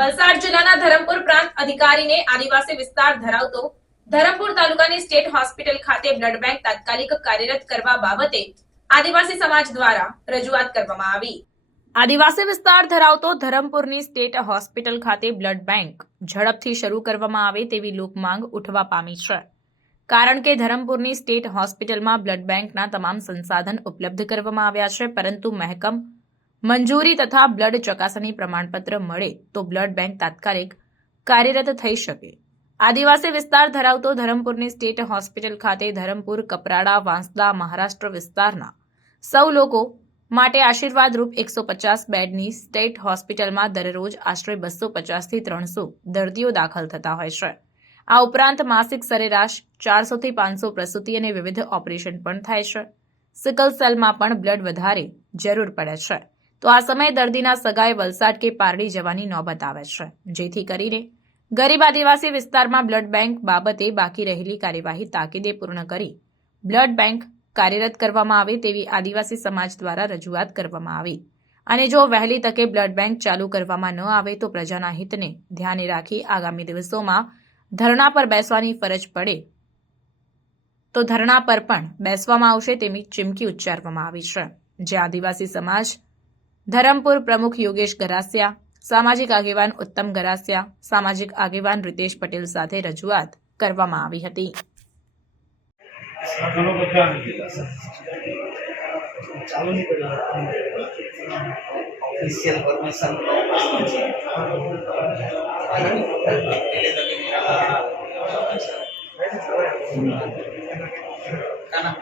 વલસાડ જિલ્લાના ધરમપુર પ્રાંત અધિકારીને આદિવાસી વિસ્તાર ધરાવતો ધરમપુર તાલુકાની સ્ટેટ હોસ્પિટલ ખાતે બ્લડ બેંક તાત્કાલિક કાર્યરત કરવા બાબતે આદિવાસી સમાજ દ્વારા રજૂઆત કરવામાં આવી. આદિવાસી વિસ્તાર ધરાવતો ધરમપુરની સ્ટેટ હોસ્પિટલ ખાતે બ્લડ બેંક ઝડપથી શરૂ કરવામાં આવે તેવી લોકમાંગ ઉઠવા પામી છે. કારણ કે ધરમપુરની સ્ટેટ હોસ્પિટલમાં બ્લડ બેંકના તમામ સંસાધન ઉપલબ્ધ કરવામાં આવ્યા છે, પરંતુ મહેકમ મંજૂરી તથા બ્લડ ચકાસણી પ્રમાણપત્ર મળે તો બ્લડ બેંક તાત્કાલિક કાર્યરત થઈ શકે. આદિવાસી વિસ્તાર ધરાવતો ધરમપુરની સ્ટેટ હોસ્પિટલ ખાતે ધરમપુર, કપરાડા, વાંસદા, મહારાષ્ટ્ર વિસ્તારના સૌ લોકો માટે આશીર્વાદરૂપ એકસો પચાસ બેડની સ્ટેટ હોસ્પિટલમાં દરરોજ આશરે બસો પચાસથી ત્રણસો દર્દીઓ દાખલ થતા હોય છે. આ ઉપરાંત માસિક સરેરાશ ચારસોથી પાંચસો પ્રસૂતિ અને વિવિધ ઓપરેશન પણ થાય છે. સિકલ સેલમાં પણ બ્લડ વધારે જરૂર પડે છે. તો આ સમયે દર્દીના સગાએ વલસાડ કે પારડી જવાની નોબત આવે છે. જેથી કરીને ગરીબ આદિવાસી વિસ્તારમાં બ્લડ બેંક બાબતે બાકી રહેલી કાર્યવાહી તાકીદે પૂર્ણ કરી બ્લડ બેંક કાર્યરત કરવામાં આવે તેવી આદિવાસી સમાજ દ્વારા રજૂઆત કરવામાં આવી. અને જો વહેલી તકે બ્લડ બેંક ચાલુ કરવામાં ન આવે તો પ્રજાના હિતને ધ્યાને રાખી આગામી દિવસોમાં ધરણા પર બેસવાની ફરજ પડે તો ધરણા પર પણ બેસવામાં આવશે તેવી ચીમકી ઉચ્ચારવામાં આવી છે. જે આદિવાસી સમાજ ધરમપુર પ્રમુખ યોગેશ ગરાસિયા સામાજિક આગેવાન ઉત્તમ ગરાસિયા સામાજિક આગેવાન રીતેશ પટેલ સાથે રજૂઆત કરવામાં આવી હતી. ઓફિશિયલ પરમિશન કાના?